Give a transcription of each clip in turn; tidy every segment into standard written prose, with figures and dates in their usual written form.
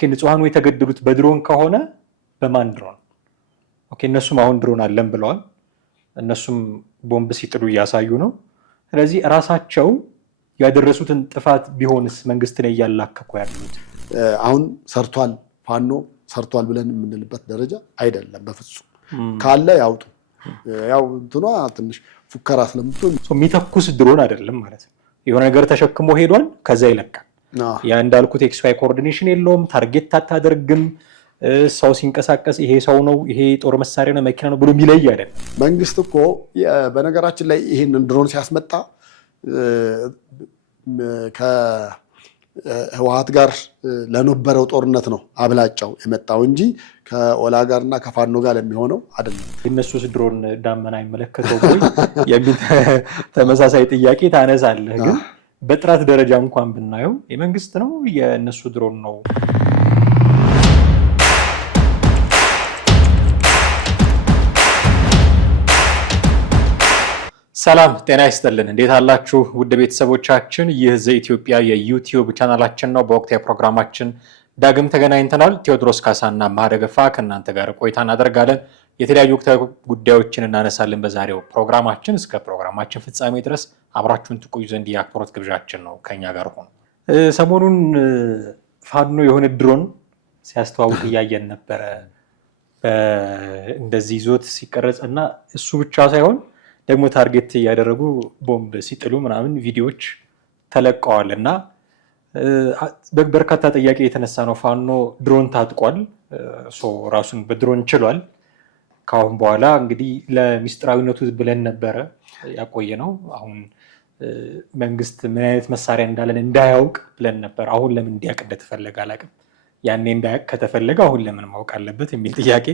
ኦኬ ንጹሃኑ የተገደሉት በድሮን ከሆነ በማን ድሮን? ኦኬ እነሱም አሁን ድሮን አለን ብለዋል። እነሱም ቦምብ ሲጥሉ እያሳዩ ነው። ስለዚህ ራሳቸው ያደረሱትን ጥፋት ቢሆንስ መንግስት ላይ ያላከኩ ያሉት አሁን ሰርቷል ፋኖ ሰርቷል ብለን የምንልበት ደረጃ አይደለም በፍጹም። ካለ ያውጡ ያው እንትኗ ትንሽ ፉከራ ስለምትሆን የሚተኩስ ድሮን አይደለም ማለት ነው። የሆነ ነገር ተሸክሞ ሄዷል ከዛ ይለቃል። ያ እንዳልኩት ኤክስ ዋይ ኮኦርዲኔሽን የለውም። ታርጌት አታደርግም። ሰው ሲንቀሳቀስ ይሄ ሰው ነው ይሄ ጦር መሳሪያ ነው መኪና ነው ብሎ የሚለይ አይደለም። መንግስት እኮ በነገራችን ላይ ይሄንን ድሮን ሲያስመጣ ከህወሓት ጋር ለነበረው ጦርነት ነው አብላጫው የመጣው እንጂ ከኦላ ጋርና ከፋኖ ጋር ለሚሆነው አይደለም። እነሱስ ድሮን ዳመና አይመለከተው ወይ የሚል ተመሳሳይ ጥያቄ ታነሳለህ። ግን በጥራት ደረጃ እንኳን ብናየው የመንግስት ነው የእነሱ ድሮን ነው? ሰላም ጤና ይስጥልን። እንዴት አላችሁ ውድ ቤተሰቦቻችን? ይህ ዘኢትዮጵያ የዩቲዩብ ቻናላችን ነው። በወቅታዊ ፕሮግራማችን ዳግም ተገናኝተናል። ቴዎድሮስ ካሳና ማደገፋ ከእናንተ ጋር ቆይታ እናደርጋለን። የተለያዩ ወቅታዊ ጉዳዮችን እናነሳለን። በዛሬው ፕሮግራማችን እስከ ፕሮግራማችን ፍጻሜ ድረስ አብራችሁን ትቆዩ ዘንድ የአክብሮት ግብዣችን ነው። ከኛ ጋር ሆኑ። ሰሞኑን ፋኖ የሆነ ድሮን ሲያስተዋውቅ እያየን ነበረ። እንደዚህ ይዞት ሲቀረጽ እና እሱ ብቻ ሳይሆን ደግሞ ታርጌት እያደረጉ ቦምብ ሲጥሉ ምናምን ቪዲዮዎች ተለቀዋል እና በርካታ ጥያቄ የተነሳ ነው። ፋኖ ድሮን ታጥቋል፣ ራሱን በድሮን ችሏል። ከአሁን በኋላ እንግዲህ ለሚስጥራዊነቱ ብለን ነበረ ያቆየ ነው። አሁን መንግስት ምን አይነት መሳሪያ እንዳለን እንዳያውቅ ብለን ነበር። አሁን ለምን እንዲያውቅ እንደተፈለገ አላውቅም። ያኔ እንዳያውቅ ከተፈለገ አሁን ለምን ማወቅ አለበት የሚል ጥያቄ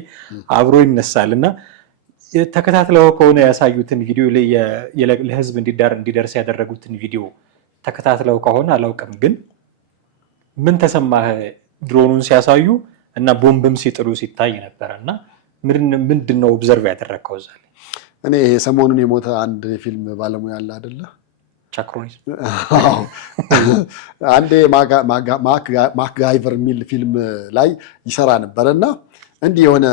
አብሮ ይነሳል እና ተከታትለው ከሆነ ያሳዩትን ቪዲዮ ለህዝብ እንዲደርስ ያደረጉትን ቪዲዮ ተከታትለው ከሆነ አላውቅም፣ ግን ምን ተሰማህ ድሮኑን ሲያሳዩ እና ቦምብም ሲጥሉ ሲታይ ነበረ እና ምንድን ነው ኦብዘርቭ ያደረግከው እዛ ላይ? እኔ ሰሞኑን የሞተ አንድ የፊልም ባለሙያ አለ አይደለ? ቻክሮኒስ አንዴ ማክጋይቨር የሚል ፊልም ላይ ይሰራ ነበረ እና እንዲህ የሆነ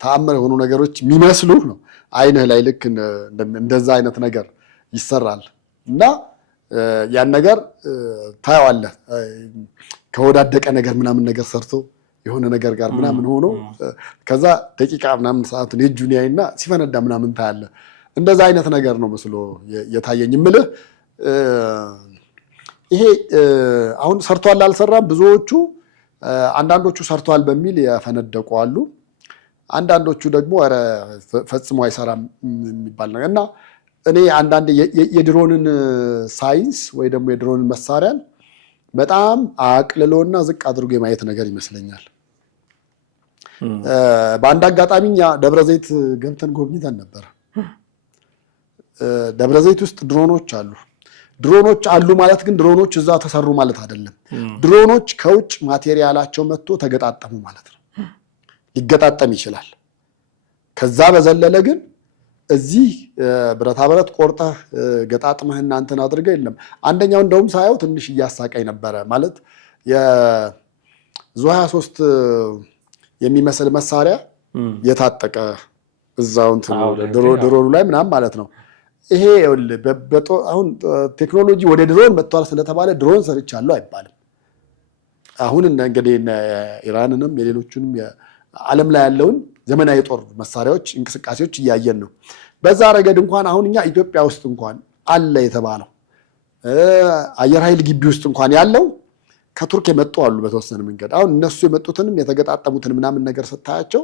ተአምር የሆኑ ነገሮች የሚመስሉ ነው አይንህ ላይ ልክ እንደዛ አይነት ነገር ይሰራል እና ያን ነገር ታየዋለህ። ከወዳደቀ ነገር ምናምን ነገር ሰርቶ የሆነ ነገር ጋር ምናምን ሆኖ ከዛ ደቂቃ ምናምን ሰዓቱን የእጁን ያይና ሲፈነዳ ምናምን ታያለህ። እንደዛ አይነት ነገር ነው መስሎ የታየኝ። የምልህ ይሄ አሁን ሰርቷል አልሰራም፣ ብዙዎቹ አንዳንዶቹ ሰርቷል በሚል ያፈነደቁ አሉ። አንዳንዶቹ ደግሞ ኧረ ፈጽሞ አይሰራም የሚባል ነገር እና እኔ አንዳንድ የድሮንን ሳይንስ ወይ ደግሞ የድሮንን መሳሪያን በጣም አቅልሎና ዝቅ አድርጎ የማየት ነገር ይመስለኛል። በአንድ አጋጣሚ እኛ ደብረዘይት ገብተን ጎብኝተን ነበር። ደብረዘይት ውስጥ ድሮኖች አሉ ማለት ግን ድሮኖች እዛ ተሰሩ ማለት አይደለም። ድሮኖች ከውጭ ማቴሪያላቸው መጥቶ ተገጣጠሙ ማለት ነው። ሊገጣጠም ይችላል። ከዛ በዘለለ ግን እዚህ ብረታ ብረት ቆርጠህ ገጣጥመህ እናንተን አድርገህ የለም። አንደኛው እንደውም ሳየው ትንሽ እያሳቀኝ ነበረ። ማለት የዙ 23 የሚመስል መሳሪያ የታጠቀ እዛው ድሮኑ ላይ ምናምን ማለት ነው። ይሄ አሁን ቴክኖሎጂ ወደ ድሮን መጥቷል ስለተባለ ድሮን ሰርቻለሁ አይባልም። አሁን እንግዲህ ኢራንንም የሌሎቹንም ዓለም ላይ ያለውን ዘመናዊ የጦር መሳሪያዎች እንቅስቃሴዎች እያየን ነው። በዛ ረገድ እንኳን አሁን እኛ ኢትዮጵያ ውስጥ እንኳን አለ የተባለው አየር ኃይል ግቢ ውስጥ እንኳን ያለው ከቱርክ የመጡ አሉ በተወሰነ መንገድ። አሁን እነሱ የመጡትንም የተገጣጠሙትን ምናምን ነገር ስታያቸው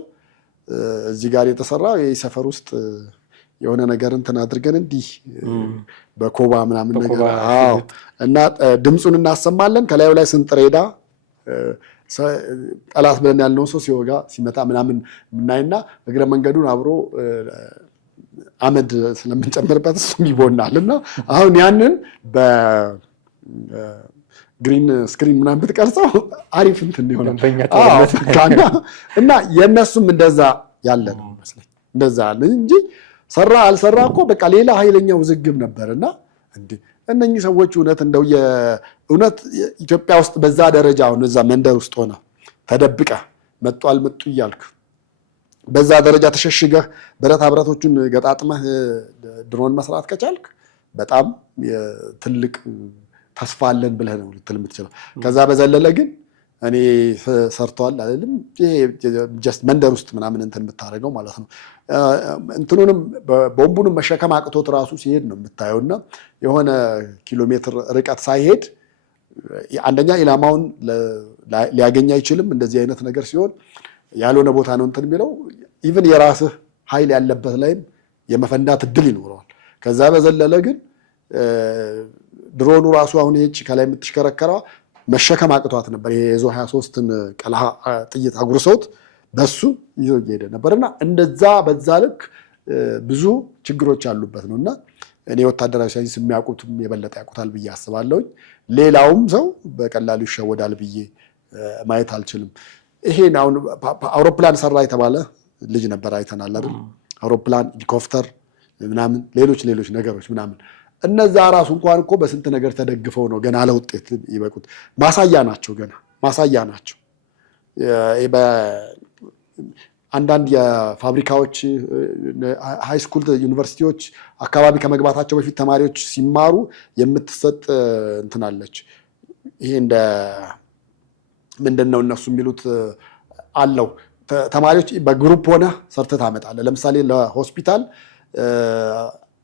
እዚህ ጋር የተሰራው የሰፈር ውስጥ የሆነ ነገር እንትን አድርገን እንዲህ በኮባ ምናምን ነገር እና ድምፁን እናሰማለን። ከላዩ ላይ ስንጥሬዳ ጠላት ብለን ያልነው ሰው ሲወጋ ሲመታ ምናምን ምናይና እግረ መንገዱን አብሮ አመድ ስለምንጨምርበት እሱም ይቦናል እና አሁን ያንን በግሪን ስክሪን ምናምን ብትቀርጸው አሪፍ እንትን ይሆናል እና የእነሱም እንደዛ ያለ ነው ይመስለኝ። እንደዛ ያለ እንጂ ሰራ አልሰራ እኮ በቃ ሌላ ኃይለኛ ውዝግብ ነበርና እነኚህ ሰዎች እውነት እንደው የእውነት ኢትዮጵያ ውስጥ በዛ ደረጃ አሁን እዛ መንደር ውስጥ ሆነ ተደብቀ መጡ አልመጡ እያልክ በዛ ደረጃ ተሸሽገህ ብረታ ብረቶቹን ገጣጥመህ ድሮን መስራት ከቻልክ በጣም ትልቅ ተስፋ አለን ብለህ ነው ልትል የምትችለው። ከዛ በዘለለ ግን እኔ ሰርተዋል አይደለም ይሄ ጀስት መንደር ውስጥ ምናምን እንትን የምታደርገው ማለት ነው። እንትኑንም ቦምቡንም መሸከም አቅቶት ራሱ ሲሄድ ነው የምታየውና የሆነ ኪሎ ሜትር ርቀት ሳይሄድ አንደኛ ኢላማውን ሊያገኝ አይችልም። እንደዚህ አይነት ነገር ሲሆን ያልሆነ ቦታ ነው እንትን የሚለው ኢቭን የራስህ ኃይል ያለበት ላይም የመፈንዳት እድል ይኖረዋል። ከዛ በዘለለ ግን ድሮኑ ራሱ አሁን ይህች ከላይ የምትሽከረከረዋ መሸከም አቅቷት ነበር። ይሄ የዞ 23ን ቀለሃ ጥይት አጉርሰውት በሱ ይዞ እየሄደ ነበርና እንደዛ በዛ ልክ ብዙ ችግሮች ያሉበት ነውና እኔ ወታደራዊ ሳይንስ የሚያውቁትም የበለጠ ያውቁታል ብዬ አስባለሁኝ። ሌላውም ሰው በቀላሉ ይሸወዳል ብዬ ማየት አልችልም። ይሄን አሁን አውሮፕላን ሰራ የተባለ ልጅ ነበር አይተናል አይደል? አውሮፕላን፣ ሄሊኮፕተር ምናምን ሌሎች ነገሮች ምናምን እነዛ ራሱ እንኳን እኮ በስንት ነገር ተደግፈው ነው ገና ለውጤት ይበቁት። ማሳያ ናቸው፣ ገና ማሳያ ናቸው። አንዳንድ የፋብሪካዎች ሃይስኩል ዩኒቨርሲቲዎች አካባቢ ከመግባታቸው በፊት ተማሪዎች ሲማሩ የምትሰጥ እንትናለች። ይሄ እንደ ምንድን ነው እነሱ የሚሉት አለው። ተማሪዎች በግሩፕ ሆነ ሰርተህ ታመጣለህ። ለምሳሌ ለሆስፒታል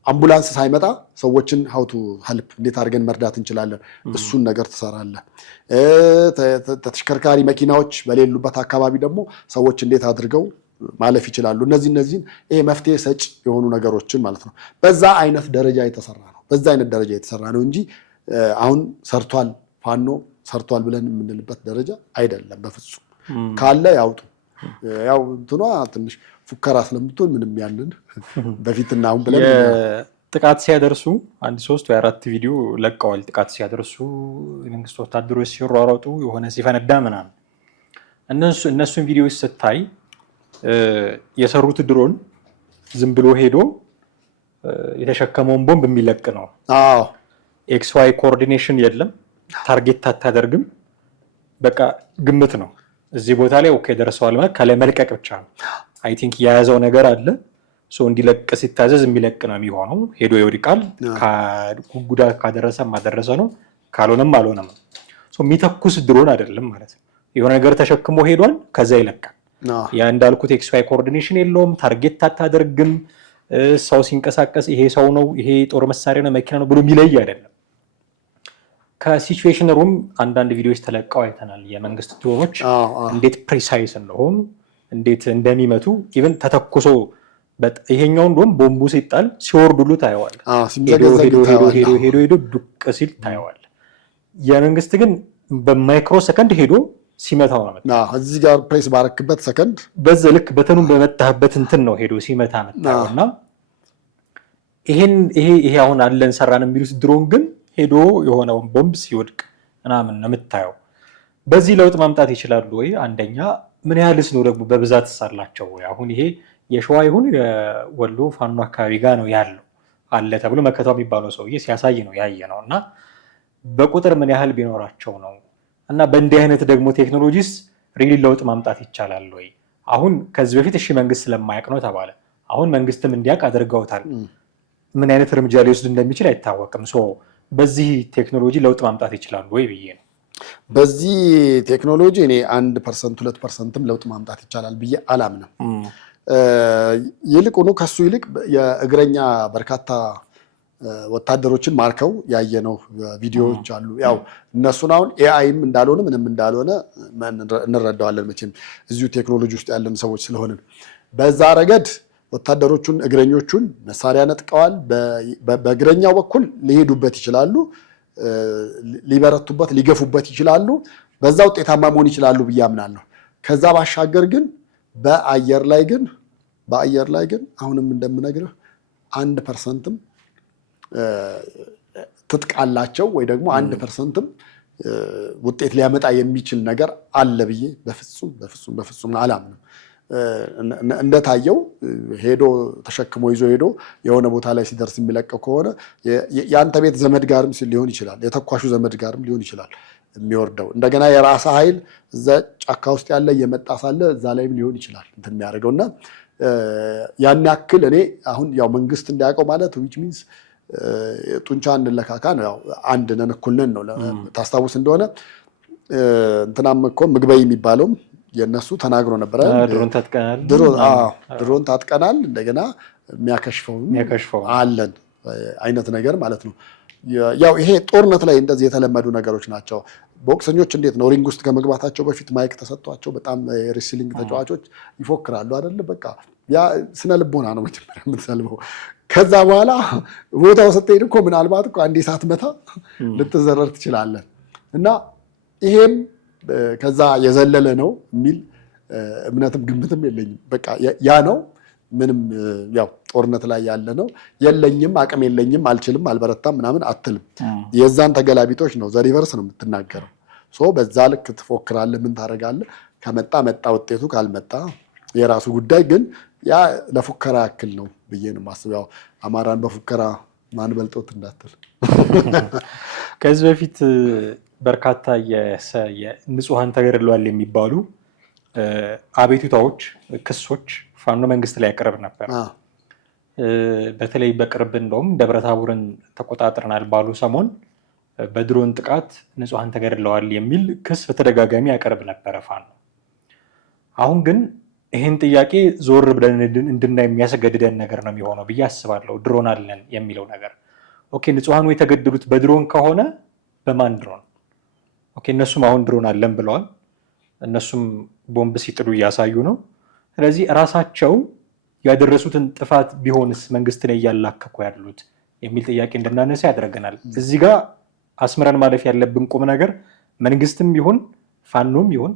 አምቡላንስ ሳይመጣ ሰዎችን ሀውቱ ሀልፕ እንዴት አድርገን መርዳት እንችላለን፣ እሱን ነገር ትሰራለህ። ተሽከርካሪ መኪናዎች በሌሉበት አካባቢ ደግሞ ሰዎች እንዴት አድርገው ማለፍ ይችላሉ። እነዚህን ይሄ መፍትሄ ሰጭ የሆኑ ነገሮችን ማለት ነው። በዛ አይነት ደረጃ የተሰራ ነው እንጂ አሁን ሰርቷል ፋኖ ሰርቷል ብለን የምንልበት ደረጃ አይደለም በፍጹም። ካለ ያውጡ። ያው እንትኗ ትንሽ ፉከራ ስለምትሆን ምንም ያለን በፊትና አሁን ብለን ጥቃት ሲያደርሱ 3 ወይ 4 ቪዲዮ ለቀዋል። ጥቃት ሲያደርሱ የመንግስት ወታደሮች ሲሯሯጡ የሆነ ሲፈነዳ ምናምን እነሱን ቪዲዮዎች ስታይ የሰሩት ድሮን ዝም ብሎ ሄዶ የተሸከመውን ቦምብ የሚለቅ ነው። ኤክስ ዋይ ኮኦርዲኔሽን የለም። ታርጌት አታደርግም። በቃ ግምት ነው። እዚህ ቦታ ላይ ኦኬ ደርሰዋል ማለት ከላይ መልቀቅ ብቻ ነው። አይ ቲንክ የያዘው ነገር አለ። እንዲለቅ ሲታዘዝ የሚለቅ ነው የሚሆነው። ሄዶ ይወድቃል። ጉዳት ካደረሰ ማደረሰ ነው፣ ካልሆነም አልሆነም። የሚተኩስ ድሮን አይደለም ማለት ነው። የሆነ ነገር ተሸክሞ ሄዷል፣ ከዛ ይለቃል። ያ እንዳልኩት ኤክስ ዋይ ኮኦርዲኔሽን የለውም። ታርጌት አታደርግም። ሰው ሲንቀሳቀስ ይሄ ሰው ነው፣ ይሄ ጦር መሳሪያ ነው፣ መኪና ነው ብሎ የሚለይ አይደለም። ከሲቹዌሽን ሩም አንዳንድ ቪዲዮዎች ተለቀው አይተናል። የመንግስት ድሮኖች እንዴት ፕሪሳይስ እንደሆኑ እንዴት እንደሚመቱ ኢቨን ተተኩሶ ይሄኛውን ዶም ቦምቡ ሲጣል ሲወርዱሉ ታየዋል። ሄዶ ዱቅ ሲል ታየዋል። የመንግስት ግን በማይክሮ ሰከንድ ሄዶ ሲመታው ነው መጣ። እዚህ ጋር ፕሬስ ባረክበት ሰከንድ በዛ ልክ በተኑን በመታህበት እንትን ነው ሄዶ ሲመታ መጣውና ይሄ አሁን አለን ሰራን የሚሉት ድሮን ግን ሄዶ የሆነውን ቦምብ ሲወድቅ ምናምን ነው የምታየው። በዚህ ለውጥ ማምጣት ይችላሉ ወይ? አንደኛ ምን ያህልስ ነው ደግሞ በብዛት ሳላቸው ወይ? አሁን ይሄ የሸዋ ይሁን የወሎ ፋኖ አካባቢ ጋር ነው ያለው አለ ተብሎ መከታው የሚባለው ሰውዬ ሲያሳይ ነው ያየ ነው። እና በቁጥር ምን ያህል ቢኖራቸው ነው? እና በእንዲህ አይነት ደግሞ ቴክኖሎጂስ ሪሊ ለውጥ ማምጣት ይቻላል ወይ? አሁን ከዚህ በፊት መንግስት ስለማያውቅ ነው ተባለ። አሁን መንግስትም እንዲያውቅ አድርገውታል። ምን አይነት እርምጃ ሊወስድ እንደሚችል አይታወቅም። በዚህ ቴክኖሎጂ ለውጥ ማምጣት ይችላሉ ወይ ብዬ ነው። በዚህ ቴክኖሎጂ እኔ 1% 2%ም ለውጥ ማምጣት ይቻላል ብዬ አላምንም። ይልቁኑ ከሱ ይልቅ የእግረኛ በርካታ ወታደሮችን ማርከው ያየነው ቪዲዮዎች አሉ። ያው እነሱን አሁን ኤአይም እንዳልሆነ ምንም እንዳልሆነ እንረዳዋለን መቼም እዚሁ ቴክኖሎጂ ውስጥ ያለን ሰዎች ስለሆንን። በዛ ረገድ ወታደሮቹን እግረኞቹን መሳሪያ ነጥቀዋል። በእግረኛው በኩል ሊሄዱበት ይችላሉ፣ ሊበረቱበት ሊገፉበት ይችላሉ። በዛ ውጤታማ መሆን ይችላሉ ብዬ አምናለሁ። ከዛ ባሻገር ግን በአየር ላይ ግን አሁንም እንደምነግርህ 1%ም ትጥቅ አላቸው ወይ ደግሞ 1%ም ውጤት ሊያመጣ የሚችል ነገር አለ ብዬ በፍጹም አላምንም። እንደታየው ሄዶ ተሸክሞ ይዞ ሄዶ የሆነ ቦታ ላይ ሲደርስ የሚለቀው ከሆነ የአንተ ቤት ዘመድ ጋርም ሊሆን ይችላል፣ የተኳሹ ዘመድ ጋርም ሊሆን ይችላል የሚወርደው። እንደገና የራስ ኃይል እዛ ጫካ ውስጥ ያለ እየመጣ ሳለ እዛ ላይም ሊሆን ይችላል እንትን የሚያደርገውና ያን ያክል እኔ አሁን ያው መንግስት እንዲያውቀው ማለት which means ጡንቻ እንለካካ ነው። ያው አንድ ነን እኩል ነን ነው። ታስታውስ እንደሆነ እንትናም እኮ ምግበይ የሚባለውም የነሱ ተናግሮ ነበረ። ድሮን ታጥቀናል እንደገና የሚያከሽፈው አለን አይነት ነገር ማለት ነው። ያው ይሄ ጦርነት ላይ እንደዚህ የተለመዱ ነገሮች ናቸው። ቦክሰኞች እንዴት ነው ሪንግ ውስጥ ከመግባታቸው በፊት ማይክ ተሰጥቷቸው በጣም ሬስሊንግ ተጫዋቾች ይፎክራሉ አይደል? በቃ ያ ስነ ልቦና ነው መጀመሪያ የምትሰልበው። ከዛ በኋላ ቦታው ስትሄድ እኮ ምናልባት እኮ አንዴ ሳትመታ ልትዘረር ትችላለህ። እና ይሄም ከዛ የዘለለ ነው የሚል እምነትም ግምትም የለኝም። በቃ ያ ነው ምንም ያው ጦርነት ላይ ያለ ነው። የለኝም፣ አቅም የለኝም፣ አልችልም፣ አልበረታም ምናምን አትልም። የዛን ተገላቢጦች ነው ዘሪቨርስ ነው የምትናገረው። በዛ ልክ ትፎክራለህ፣ ምን ታደርጋለህ። ከመጣ መጣ ውጤቱ፣ ካልመጣ የራሱ ጉዳይ። ግን ያ ለፉከራ ያክል ነው ብዬ ነው የማስበው። ያው አማራን በፉከራ ማን በልጦት እንዳትል። ከዚህ በፊት በርካታ የንጹሐን ተገድለዋል የሚባሉ አቤቱታዎች፣ ክሶች ፋኖ መንግስት ላይ ያቀርብ ነበር። በተለይ በቅርብ እንደውም ደብረታቦርን ተቆጣጥረናል ባሉ ሰሞን በድሮን ጥቃት ንጹሐን ተገድለዋል የሚል ክስ በተደጋጋሚ ያቀርብ ነበረ ፋኖ። አሁን ግን ይህን ጥያቄ ዞር ብለን እንድናይ የሚያስገድደን ነገር ነው የሚሆነው ብዬ አስባለሁ። ድሮን አለን የሚለው ነገር ኦኬ፣ ንጹሐኑ የተገደሉት በድሮን ከሆነ በማን ድሮን? ኦኬ፣ እነሱም አሁን ድሮን አለን ብለዋል። እነሱም ቦምብ ሲጥሉ እያሳዩ ነው። ስለዚህ ራሳቸው ያደረሱትን ጥፋት ቢሆንስ መንግስት ላይ እያላከኩ ያሉት የሚል ጥያቄ እንድናነሳ ያደርገናል። እዚህ ጋር አስምረን ማለፍ ያለብን ቁም ነገር መንግስትም ይሁን ፋኖም ይሁን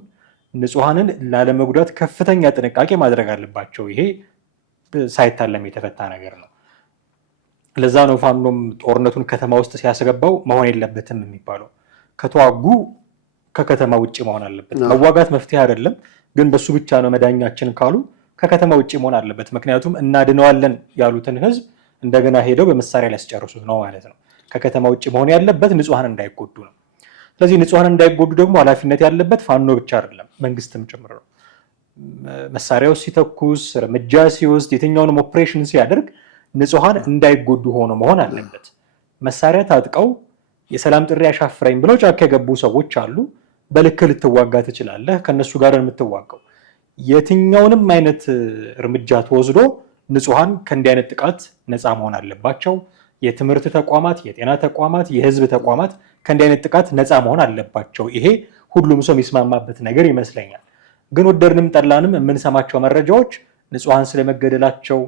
ንጹሐንን ላለመጉዳት ከፍተኛ ጥንቃቄ ማድረግ አለባቸው። ይሄ ሳይታለም የተፈታ ነገር ነው። ለዛ ነው ፋኖም ጦርነቱን ከተማ ውስጥ ሲያስገባው መሆን የለበትም የሚባለው። ከተዋጉ ከከተማ ውጭ መሆን አለበት። መዋጋት መፍትሄ አይደለም፣ ግን በሱ ብቻ ነው መዳኛችን ካሉ ከከተማ ውጭ መሆን አለበት። ምክንያቱም እናድነዋለን ያሉትን ህዝብ እንደገና ሄደው በመሳሪያ ሊያስጨርሱት ነው ማለት ነው። ከከተማ ውጭ መሆን ያለበት ንጹሐን እንዳይጎዱ ነው። ስለዚህ ንጹሐን እንዳይጎዱ ደግሞ ኃላፊነት ያለበት ፋኖ ብቻ አይደለም መንግስትም ጭምር ነው። መሳሪያው ሲተኩስ፣ እርምጃ ሲወስድ፣ የትኛውንም ኦፕሬሽን ሲያደርግ ንጹሐን እንዳይጎዱ ሆኖ መሆን አለበት። መሳሪያ ታጥቀው የሰላም ጥሪ ያሻፍረኝ ብለው ጫካ የገቡ ሰዎች አሉ። በልክ ልትዋጋ ትችላለህ፣ ከነሱ ጋር የምትዋጋው። የትኛውንም አይነት እርምጃ ተወስዶ ንጹሐን ከእንዲህ አይነት ጥቃት ነፃ መሆን አለባቸው። የትምህርት ተቋማት፣ የጤና ተቋማት፣ የህዝብ ተቋማት ከእንዲህ አይነት ጥቃት ነፃ መሆን አለባቸው። ይሄ ሁሉም ሰው የሚስማማበት ነገር ይመስለኛል። ግን ወደድንም ጠላንም የምንሰማቸው መረጃዎች ንጹሐን ስለመገደላቸው፣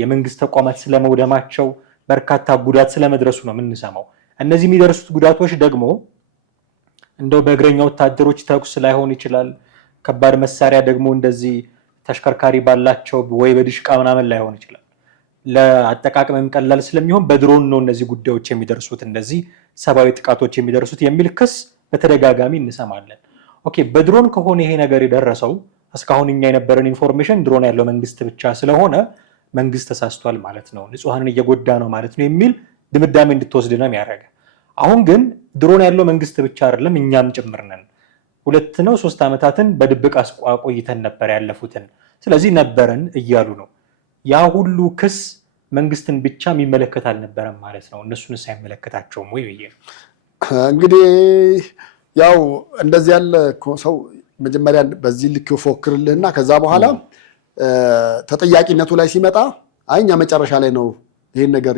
የመንግስት ተቋማት ስለመውደማቸው፣ በርካታ ጉዳት ስለመድረሱ ነው የምንሰማው። እነዚህ የሚደርሱት ጉዳቶች ደግሞ እንደው በእግረኛ ወታደሮች ተኩስ ላይሆን ይችላል። ከባድ መሳሪያ ደግሞ እንደዚህ ተሽከርካሪ ባላቸው ወይ በድሽቃ ምናምን ላይሆን ይችላል። ለአጠቃቀምም ቀላል ስለሚሆን በድሮን ነው እነዚህ ጉዳዮች የሚደርሱት፣ እነዚህ ሰብአዊ ጥቃቶች የሚደርሱት የሚል ክስ በተደጋጋሚ እንሰማለን። ኦኬ፣ በድሮን ከሆነ ይሄ ነገር የደረሰው እስካሁን እኛ የነበረን ኢንፎርሜሽን ድሮን ያለው መንግስት ብቻ ስለሆነ መንግስት ተሳስቷል ማለት ነው፣ ንጹሐንን እየጎዳ ነው ማለት ነው የሚል ድምዳሜ እንድትወስድ ነው የሚያደርገ። አሁን ግን ድሮን ያለው መንግስት ብቻ አይደለም እኛም ጭምር ነን። 2 ነው 3 ዓመታትን በድብቅ አቆይተን ነበር ያለፉትን። ስለዚህ ነበረን እያሉ ነው። ያ ሁሉ ክስ መንግስትን ብቻ የሚመለከት አልነበረም ማለት ነው። እነሱን ሳይመለከታቸውም ወይ ብዬ ነው። እንግዲህ ያው እንደዚህ ያለ ሰው መጀመሪያ በዚህ ልክ ይፎክርልህና ከዛ በኋላ ተጠያቂነቱ ላይ ሲመጣ እኛ መጨረሻ ላይ ነው ይሄን ነገር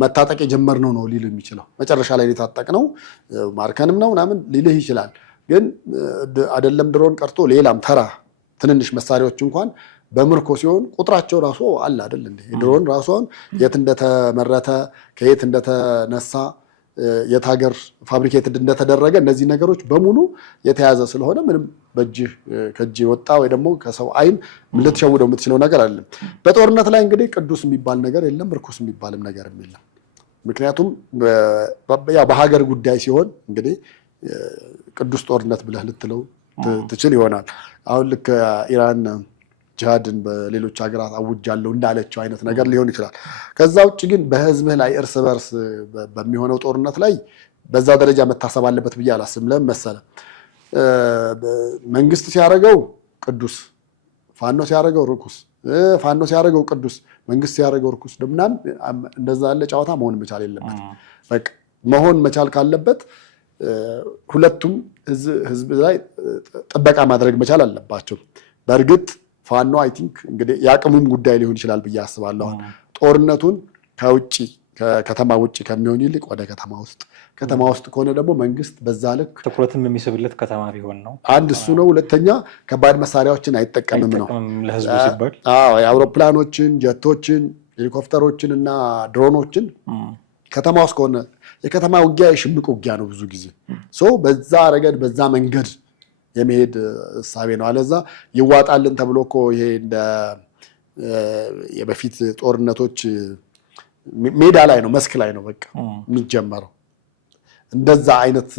መታጠቅ የጀመርነው ነው ሊል የሚችለው። መጨረሻ ላይ የታጠቅነው ማርከንም ነው ምናምን ሊልህ ይችላል። ግን አይደለም ድሮን ቀርቶ ሌላም ተራ ትንንሽ መሳሪያዎች እንኳን በምርኮ ሲሆን ቁጥራቸው ራሱ አለ አይደል እንዴ? ድሮን ራሱን የት እንደተመረተ ከየት እንደተነሳ የት ሀገር ፋብሪኬትድ እንደተደረገ እነዚህ ነገሮች በሙሉ የተያዘ ስለሆነ ምንም በእጅህ ከእጅ ወጣ ወይ ደግሞ ከሰው አይን ልትሸውደው የምትችለው ነገር አይደለም። በጦርነት ላይ እንግዲህ ቅዱስ የሚባል ነገር የለም፣ ርኩስ የሚባልም ነገር የለም። ምክንያቱም በሀገር ጉዳይ ሲሆን እንግዲህ ቅዱስ ጦርነት ብለህ ልትለው ትችል ይሆናል። አሁን ልክ ኢራን ጂሃድን በሌሎች ሀገራት አውጃለሁ እንዳለችው አይነት ነገር ሊሆን ይችላል። ከዛ ውጭ ግን በህዝብህ ላይ እርስ በርስ በሚሆነው ጦርነት ላይ በዛ ደረጃ መታሰብ አለበት ብዬ አላስብም። ለምን መሰለህ? መንግስት ሲያደርገው ቅዱስ፣ ፋኖ ሲያደርገው ርኩስ፣ ፋኖ ሲያደርገው ቅዱስ፣ መንግስት ሲያደርገው ርኩስ ምናምን እንደዛ ያለ ጨዋታ መሆን መቻል የለበትም። በቃ መሆን መቻል ካለበት ሁለቱም ህዝብ ላይ ጥበቃ ማድረግ መቻል አለባቸው። በእርግጥ ፋኖ አይ ቲንክ እንግዲህ የአቅሙም ጉዳይ ሊሆን ይችላል ብዬ አስባለሁ። ጦርነቱን ከውጭ ከከተማ ውጭ ከሚሆን ይልቅ ወደ ከተማ ውስጥ ከሆነ ደግሞ መንግስት በዛ ልክ ትኩረትም የሚስብለት ከተማ ቢሆን ነው። አንድ እሱ ነው። ሁለተኛ ከባድ መሳሪያዎችን አይጠቀምም ነው። ለህዝቡ ሲባል የአውሮፕላኖችን፣ ጀቶችን፣ ሄሊኮፕተሮችን እና ድሮኖችን ከተማ ውስጥ ከሆነ የከተማ ውጊያ የሽምቅ ውጊያ ነው ብዙ ጊዜ በዛ ረገድ በዛ መንገድ የመሄድ እሳቤ ነው። አለዛ ይዋጣልን ተብሎ እኮ ይሄ እንደ የበፊት ጦርነቶች ሜዳ ላይ ነው መስክ ላይ ነው በቃ የሚጀመረው። እንደዛ አይነት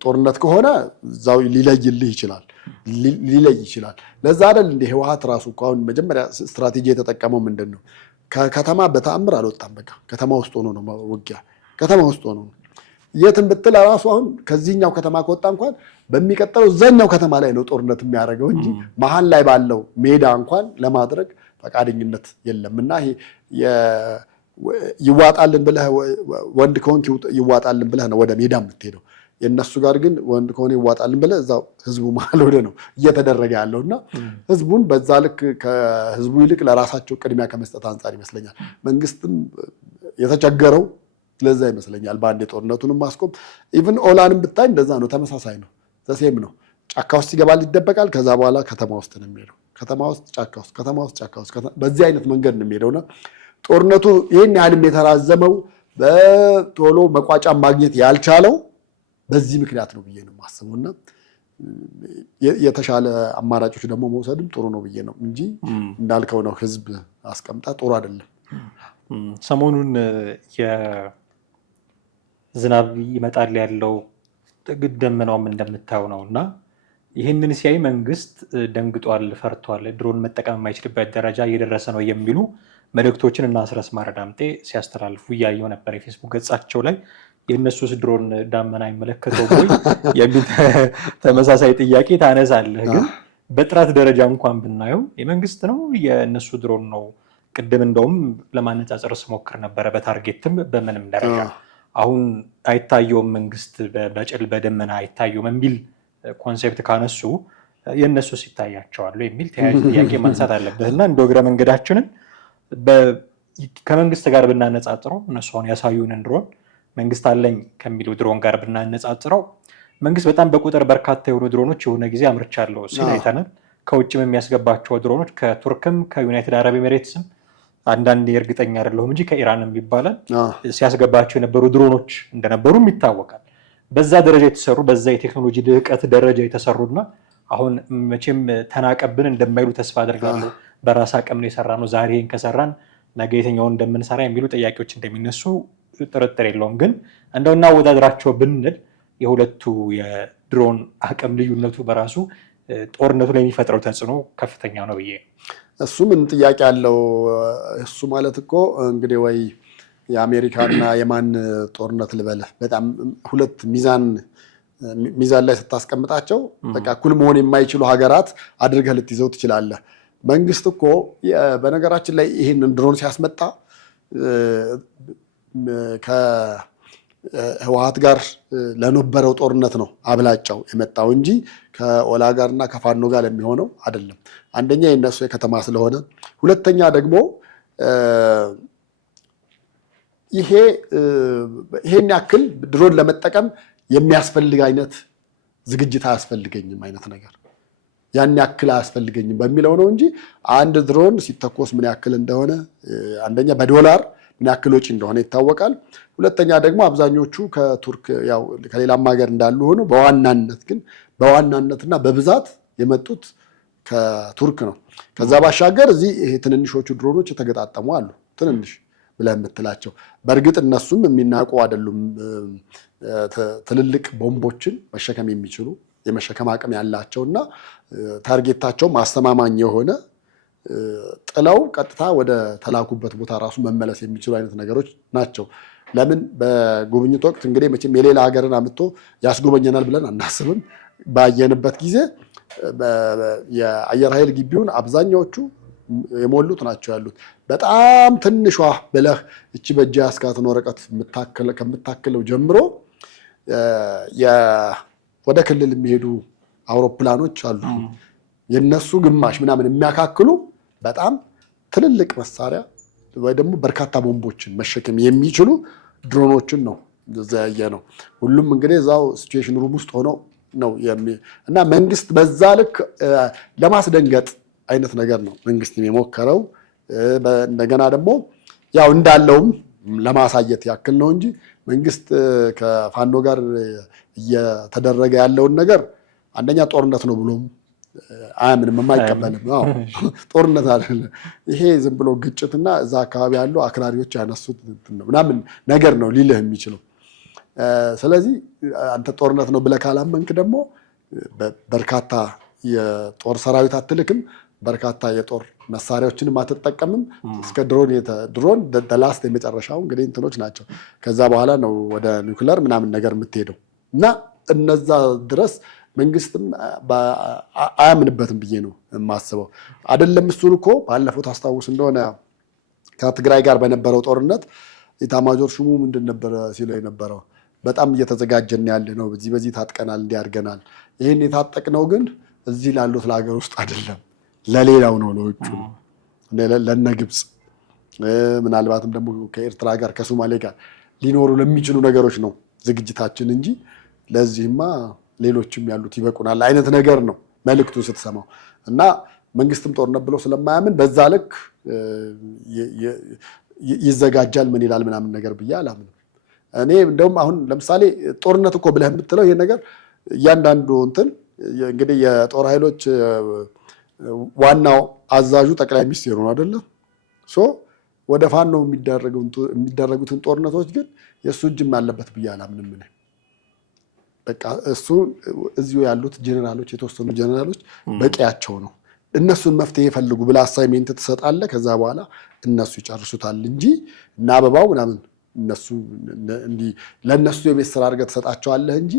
ጦርነት ከሆነ እዛው ሊለይ ይችላል። ለዛ አይደል እንደ ህወሓት ራሱ እኮ አሁን መጀመሪያ ስትራቴጂ የተጠቀመው ምንድን ነው? ከከተማ በተአምር አልወጣም። በቃ ከተማ ውስጥ ሆኖ ነው ውጊያ፣ ከተማ ውስጥ ሆኖ ነው። የትም ብትል ራሱ አሁን ከዚህኛው ከተማ ከወጣ እንኳን በሚቀጥለው እዛኛው ከተማ ላይ ነው ጦርነት የሚያደርገው እንጂ መሀል ላይ ባለው ሜዳ እንኳን ለማድረግ ፈቃደኝነት የለም። እና ይሄ ይዋጣልን ብለህ ወንድ ከሆንክ ይዋጣልን ብለህ ነው ወደ ሜዳ የምትሄደው። የእነሱ ጋር ግን ወንድ ከሆነ ይዋጣልን ብለህ እዛው ህዝቡ መሀል ወደ ነው እየተደረገ ያለው እና ህዝቡን በዛ ልክ ከህዝቡ ይልቅ ለራሳቸው ቅድሚያ ከመስጠት አንጻር ይመስለኛል መንግስትም የተቸገረው ለዛ ይመስለኛል። በአንድ ጦርነቱንም ማስቆም ኢቭን ኦላንም ብታይ እንደዛ ነው፣ ተመሳሳይ ነው፣ ዘሴም ነው። ጫካ ውስጥ ይገባል፣ ይደበቃል። ከዛ በኋላ ከተማ ውስጥ ነው የሚሄደው። ከተማ ውስጥ ጫካ ውስጥ፣ ከተማ ውስጥ ጫካ ውስጥ፣ በዚህ አይነት መንገድ ነው የሚሄደውና ጦርነቱ ይህን ያህልም የተራዘመው በቶሎ መቋጫ ማግኘት ያልቻለው በዚህ ምክንያት ነው ብዬ ነው የማስበውና የተሻለ አማራጮች ደግሞ መውሰድም ጥሩ ነው ብዬ ነው እንጂ እንዳልከው ነው ህዝብ አስቀምጣ ጥሩ አይደለም። ሰሞኑን የዝናብ ይመጣል ያለው ደመናውም እንደምታየው ነው እና ይህንን ሲያይ መንግስት ደንግጧል፣ ፈርቷል፣ ድሮን መጠቀም የማይችልበት ደረጃ እየደረሰ ነው የሚሉ መልእክቶችን እና አስረስ ማረ ዳምጤ ሲያስተላልፉ እያየው ነበር የፌስቡክ ገጻቸው ላይ። የእነሱስ ድሮን ዳመና አይመለከተው ወይ የሚል ተመሳሳይ ጥያቄ ታነሳለህ። ግን በጥራት ደረጃ እንኳን ብናየው የመንግስት ነው የእነሱ ድሮን ነው? ቅድም እንደውም ለማነጻጸር ስሞክር ነበረ በታርጌትም በምንም ደረጃ አሁን አይታየውም፣ መንግስት በደመና አይታየውም የሚል ኮንሴፕት ካነሱ የእነሱስ ይታያቸዋል የሚል ተያያዥ ጥያቄ ማንሳት አለበት እና እንደ እግረ መንገዳችንን ከመንግስት ጋር ብናነጻጽረው እነሱ አሁን ያሳዩንን ድሮን መንግስት አለኝ ከሚለው ድሮን ጋር ብናነጻጽረው መንግስት በጣም በቁጥር በርካታ የሆኑ ድሮኖች የሆነ ጊዜ አምርቻለሁ ሲል አይተናል። ከውጭም የሚያስገባቸው ድሮኖች ከቱርክም ከዩናይትድ አረብ ኤሚሬትስም አንዳንድ እርግጠኛ አይደለሁም እንጂ ከኢራንም ይባላል ሲያስገባቸው የነበሩ ድሮኖች እንደነበሩም ይታወቃል። በዛ ደረጃ የተሰሩ በዛ የቴክኖሎጂ ልዕቀት ደረጃ የተሰሩና አሁን መቼም ተናቀብን እንደማይሉ ተስፋ አደርጋለሁ። በራስ አቅም ነው የሰራ ነው፣ ዛሬ ከሰራን ነገ የትኛውን እንደምንሰራ የሚሉ ጥያቄዎች እንደሚነሱ ጥርጥር የለውም። ግን እንደው እናወዳድራቸው ብንል የሁለቱ የድሮን አቅም ልዩነቱ በራሱ ጦርነቱ ላይ የሚፈጥረው ተጽዕኖ ከፍተኛ ነው ብዬ እሱ ምን ጥያቄ አለው? እሱ ማለት እኮ እንግዲህ ወይ የአሜሪካና የማን ጦርነት ልበልህ፣ በጣም ሁለት ሚዛን ላይ ስታስቀምጣቸው በቃ እኩል መሆን የማይችሉ ሀገራት አድርገህ ልትይዘው ትችላለህ። መንግስት እኮ በነገራችን ላይ ይህንን ድሮን ሲያስመጣ ከህወሓት ጋር ለነበረው ጦርነት ነው አብላጫው የመጣው እንጂ ከኦላ ጋር እና ከፋኖ ጋር ለሚሆነው አይደለም። አንደኛ የነሱ የከተማ ስለሆነ፣ ሁለተኛ ደግሞ ይሄን ያክል ድሮን ለመጠቀም የሚያስፈልግ አይነት ዝግጅት አያስፈልገኝም አይነት ነገር ያን ያክል አያስፈልገኝም በሚለው ነው እንጂ አንድ ድሮን ሲተኮስ ምን ያክል እንደሆነ አንደኛ በዶላር ምን ያክል ወጪ እንደሆነ ይታወቃል። ሁለተኛ ደግሞ አብዛኞቹ ከቱርክ ያው ከሌላም ሀገር እንዳሉ ሆኖ በዋናነትና በብዛት የመጡት ከቱርክ ነው። ከዛ ባሻገር እዚህ ይሄ ትንንሾቹ ድሮኖች የተገጣጠሙ አሉ፣ ትንንሽ ብለህ የምትላቸው በእርግጥ እነሱም የሚናቁ አይደሉም። ትልልቅ ቦምቦችን መሸከም የሚችሉ የመሸከም አቅም ያላቸውና ታርጌታቸው ማስተማማኝ የሆነ ጥለው ቀጥታ ወደ ተላኩበት ቦታ ራሱ መመለስ የሚችሉ አይነት ነገሮች ናቸው። ለምን በጉብኝት ወቅት እንግዲህ መቼም የሌላ ሀገርን አምጥቶ ያስጎበኘናል ብለን አናስብም። ባየንበት ጊዜ የአየር ኃይል ግቢውን አብዛኛዎቹ የሞሉት ናቸው ያሉት። በጣም ትንሿ ብለህ እቺ በእጅ ያስካትን ወረቀት ከምታክለው ጀምሮ ወደ ክልል የሚሄዱ አውሮፕላኖች አሉ። የነሱ ግማሽ ምናምን የሚያካክሉ በጣም ትልልቅ መሳሪያ ወይ ደግሞ በርካታ ቦምቦችን መሸከም የሚችሉ ድሮኖችን ነው እዛ ያየነው። ሁሉም እንግዲህ እዛው ሲቹዌሽን ሩም ውስጥ ሆነው ነው እና መንግስት በዛ ልክ ለማስደንገጥ አይነት ነገር ነው መንግስት የሞከረው። እንደገና ደግሞ ያው እንዳለውም ለማሳየት ያክል ነው እንጂ መንግስት ከፋኖ ጋር እየተደረገ ያለውን ነገር አንደኛ ጦርነት ነው ብሎም አያምንም፣ የማይቀበልም። ጦርነት አይደለም ይሄ ዝም ብሎ ግጭትና እዛ አካባቢ ያሉ አክራሪዎች ያነሱት ምናምን ነገር ነው ሊልህ የሚችለው። ስለዚህ አንተ ጦርነት ነው ብለህ ካላመንክ ደግሞ በርካታ የጦር ሰራዊት አትልክም፣ በርካታ የጦር መሳሪያዎችንም አትጠቀምም። እስከ ድሮን ደላስት የመጨረሻው እንግዲህ እንትኖች ናቸው። ከዛ በኋላ ነው ወደ ኒውክለር ምናምን ነገር የምትሄደው እና እነዛ ድረስ መንግስትም አያምንበትም ብዬ ነው የማስበው። አይደለም እሱን እኮ ባለፈው ታስታውስ እንደሆነ ከትግራይ ጋር በነበረው ጦርነት ኢታማጆር ሹሙ ምንድን ነበረ ሲለው የነበረው በጣም እየተዘጋጀን ያለ ነው፣ በዚህ ታጥቀናል፣ እንዲያርገናል። ይህን የታጠቅነው ግን እዚህ ላሉት ለሀገር ውስጥ አይደለም ለሌላው ነው፣ ለውጩ ለነ ግብፅ ምናልባትም ደግሞ ከኤርትራ ጋር ከሶማሌ ጋር ሊኖሩ ለሚችሉ ነገሮች ነው ዝግጅታችን እንጂ ለዚህማ ሌሎችም ያሉት ይበቁናል አይነት ነገር ነው መልእክቱ ስትሰማው። እና መንግስትም ጦርነት ብሎ ስለማያምን በዛ ልክ ይዘጋጃል ምን ይላል ምናምን ነገር ብዬ አላምንም። እኔ እንደውም አሁን ለምሳሌ ጦርነት እኮ ብለህ የምትለው ይሄ ነገር እያንዳንዱ እንትን እንግዲህ የጦር ኃይሎች ዋናው አዛዡ ጠቅላይ ሚኒስትሩ ነው አይደለም። ወደ ፋኖ የሚደረጉትን ጦርነቶች ግን የእሱ እጅም ያለበት ብዬ አላምንም። እኔ በቃ እሱ እዚሁ ያሉት ጀነራሎች የተወሰኑ ጀነራሎች በቂያቸው ነው። እነሱን መፍትሄ ይፈልጉ ብለህ አሳይሜንት ትሰጣለህ። ከዛ በኋላ እነሱ ይጨርሱታል እንጂ እና አበባው ምናምን እነሱ እንዲህ ለእነሱ የቤት ስራ አድርገህ ትሰጣቸዋለህ እንጂ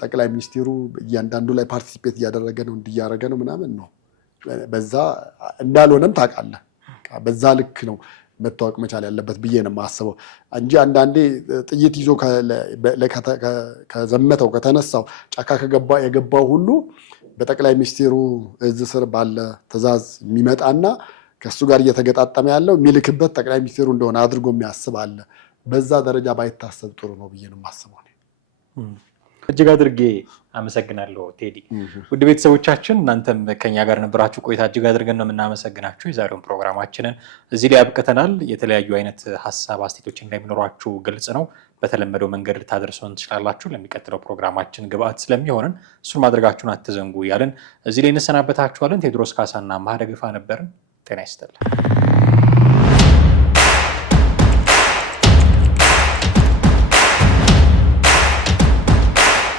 ጠቅላይ ሚኒስትሩ እያንዳንዱ ላይ ፓርቲሲፔት እያደረገ ነው እንዲያደረገ ነው ምናምን ነው። በዛ እንዳልሆነም ታውቃለህ። በዛ ልክ ነው መታወቅ መቻል ያለበት ብዬ ነው የማስበው እንጂ አንዳንዴ ጥይት ይዞ ከዘመተው ከተነሳው ጫካ የገባው ሁሉ በጠቅላይ ሚኒስትሩ እዝ ስር ባለ ትዕዛዝ የሚመጣና ከእሱ ጋር እየተገጣጠመ ያለው የሚልክበት ጠቅላይ ሚኒስትሩ እንደሆነ አድርጎ የሚያስብ አለ። በዛ ደረጃ ባይታሰብ ጥሩ ነው ብዬ ነው የማስበው። እጅግ አድርጌ አመሰግናለሁ ቴዲ። ውድ ቤተሰቦቻችን እናንተም ከኛ ጋር ነበራችሁ ቆይታ እጅግ አድርገን ነው የምናመሰግናችሁ። የዛሬውን ፕሮግራማችንን እዚህ ላይ አብቅተናል። የተለያዩ አይነት ሀሳብ አስተያየቶች እንደሚኖራችሁ ግልጽ ነው። በተለመደው መንገድ ልታደርሱን ትችላላችሁ። ለሚቀጥለው ፕሮግራማችን ግብአት ስለሚሆንን እሱን ማድረጋችሁን አትዘንጉ እያልን እዚህ ላይ እንሰናበታችኋለን። ቴዎድሮስ ካሳና ማህደግፋ ነበርን። ጤና ይስጥልን።